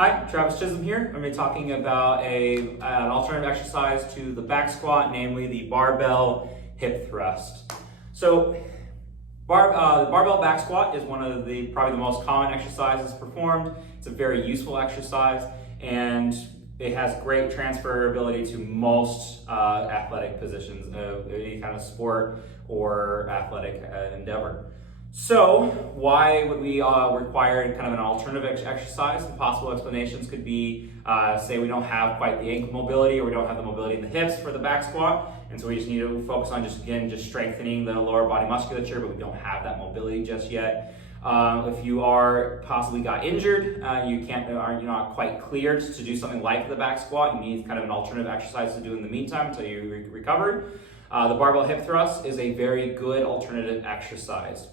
Hi, Travis Chisholm here. I'm going to be talking about an alternative exercise to the back squat, namely the barbell hip thrust. So, the barbell back squat is one of probably the most common exercises performed. It's a very useful exercise, and it has great transferability to most athletic positions, any kind of sport or athletic endeavor. So why would we require kind of an alternative exercise? The possible explanations could be, say we don't have quite the ankle mobility, or we don't have the mobility in the hips for the back squat, and so we just need to focus on just strengthening the lower body musculature, but we don't have that mobility just yet. If you are possibly got injured, you're not quite cleared to do something like the back squat, you need kind of an alternative exercise to do in the meantime until you recover. The barbell hip thrust is a very good alternative exercise.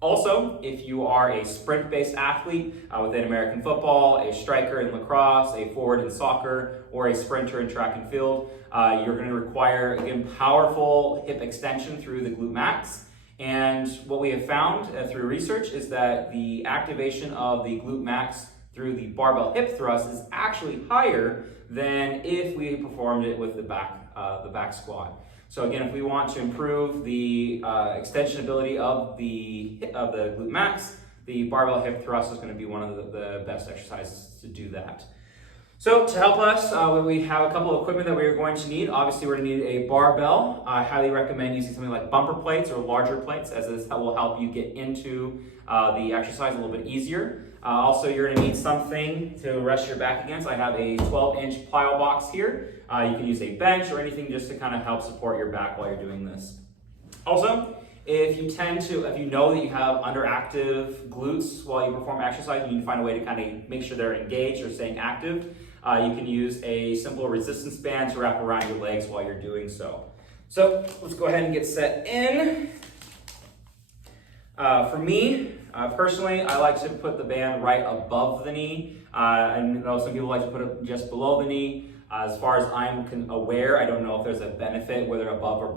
Also, if you are a sprint-based athlete within American football, a striker in lacrosse, a forward in soccer, or a sprinter in track and field, you're going to require, again, powerful hip extension through the glute max. And what we have found through research is that the activation of the glute max through the barbell hip thrust is actually higher than if we performed it with the back squat. So again, if we want to improve the extensionability of the glute max, the barbell hip thrust is going to be one of the best exercises to do that. So to help us, we have a couple of equipment that we are going to need. Obviously, we're going to need a barbell. I highly recommend using something like bumper plates or larger plates, as this will help you get into the exercise a little bit easier. Also, you're going to need something to rest your back against. I have a 12-inch plyo box here. You can use a bench or anything just to kind of help support your back while you're doing this. Also, if you know that you have underactive glutes while you perform exercise, you need to find a way to kind of make sure they're engaged or staying active. You can use a simple resistance band to wrap around your legs while you're doing so. So let's go ahead and get set in. For me, personally, I like to put the band right above the knee. I know some people like to put it just below the knee. As far as I'm aware, I don't know if there's a benefit whether above or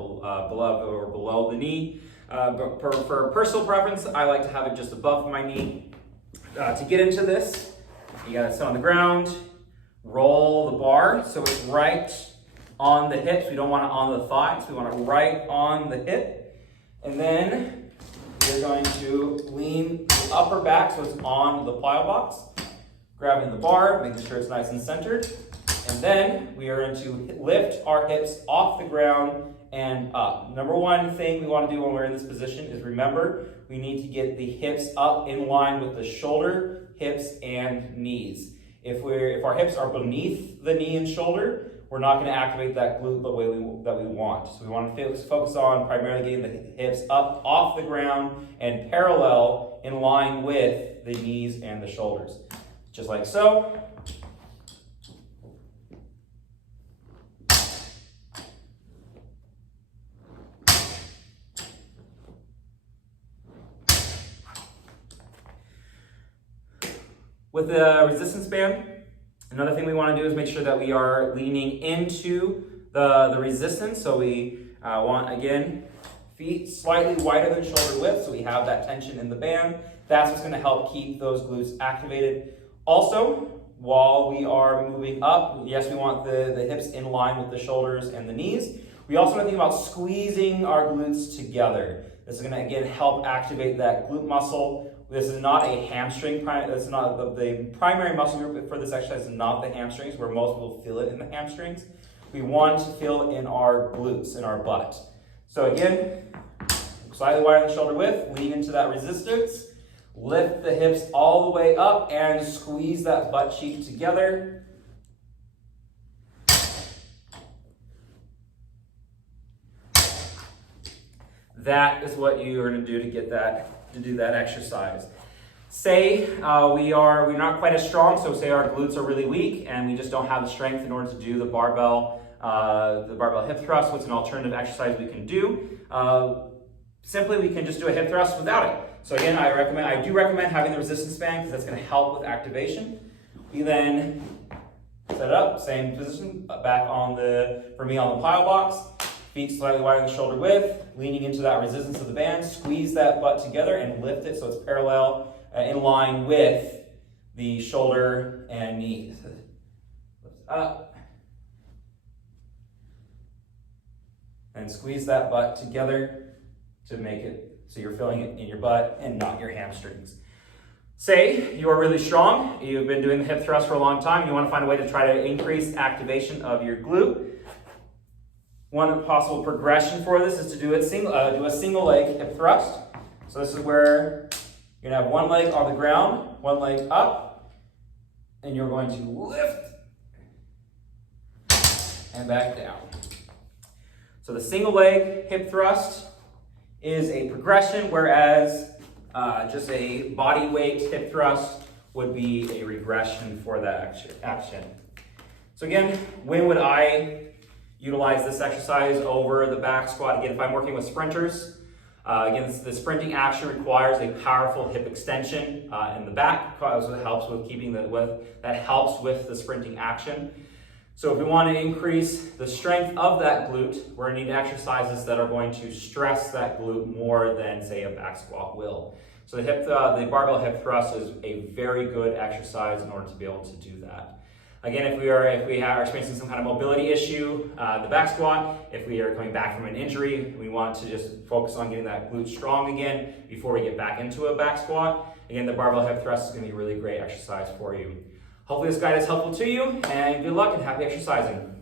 below the knee. But for personal preference, I like to have it just above my knee. To get into this, you gotta sit on the ground, roll the bar so it's right on the hips. We don't want it on the thighs, we want it right on the hip. And then you're going to lean the upper back so it's on the plyo box, grabbing the bar, making sure it's nice and centered. And then we are going to lift our hips off the ground and up. Number one thing we want to do when we're in this position is remember, we need to get the hips up in line with the shoulder, hips, and knees. If our hips are beneath the knee and shoulder, we're not going to activate that glute the way that we want. So we want to focus on primarily getting the hips up off the ground and parallel in line with the knees and the shoulders. Just like so. With the resistance band, another thing we want to do is make sure that we are leaning into the resistance. So we want, again, feet slightly wider than shoulder width, so we have that tension in the band. That's what's going to help keep those glutes activated. Also, while we are moving up, yes, we want the hips in line with the shoulders and the knees. We also want to think about squeezing our glutes together. This is going to, again, help activate that glute muscle. This is not a hamstring, it's not the primary muscle group for this exercise is not the hamstrings, where most people feel it in the hamstrings. We want to feel it in our glutes, in our butt. So again, slightly wider than shoulder width, lean into that resistance, lift the hips all the way up and squeeze that butt cheek together. That is what you are going to do to do that exercise. Say we're not quite as strong, so say our glutes are really weak and we just don't have the strength in order to do the barbell hip thrust. What's an alternative exercise we can do? Simply, we can just do a hip thrust without it. So again, I do recommend having the resistance band because that's going to help with activation. We then set it up, same position, back for me on the plyo box. Feet slightly wider than shoulder width, leaning into that resistance of the band, squeeze that butt together and lift it so it's parallel in line with the shoulder and knee. Lift up. And squeeze that butt together to make it so you're feeling it in your butt and not your hamstrings. Say you are really strong, you've been doing the hip thrust for a long time, and you want to find a way to try to increase activation of your glute. One possible progression for this is to do a single leg hip thrust. So this is where you're going to have one leg on the ground, one leg up, and you're going to lift and back down. So the single leg hip thrust is a progression, whereas just a body weight hip thrust would be a regression for that action. So again, when would I utilize this exercise over the back squat? Again, if I'm working with sprinters, again, the sprinting action requires a powerful hip extension in the back, because it helps with keeping that helps with the sprinting action. So if we want to increase the strength of that glute, we're going to need exercises that are going to stress that glute more than, say, a back squat will. So the barbell hip thrust is a very good exercise in order to be able to do that. Again, if we are experiencing some kind of mobility issue, the back squat, if we are coming back from an injury, we want to just focus on getting that glute strong again before we get back into a back squat. Again, the barbell hip thrust is going to be a really great exercise for you. Hopefully this guide is helpful to you, and good luck and happy exercising.